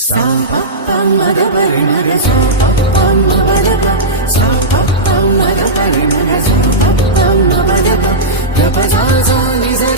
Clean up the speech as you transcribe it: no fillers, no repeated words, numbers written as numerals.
सा pa pa ma ga pa re ma ga sa pa pa ma pa ga pa sa pa pa ma ga pa re ma ga sa pa pa ma pa ga pa ga pa sa sa ni sa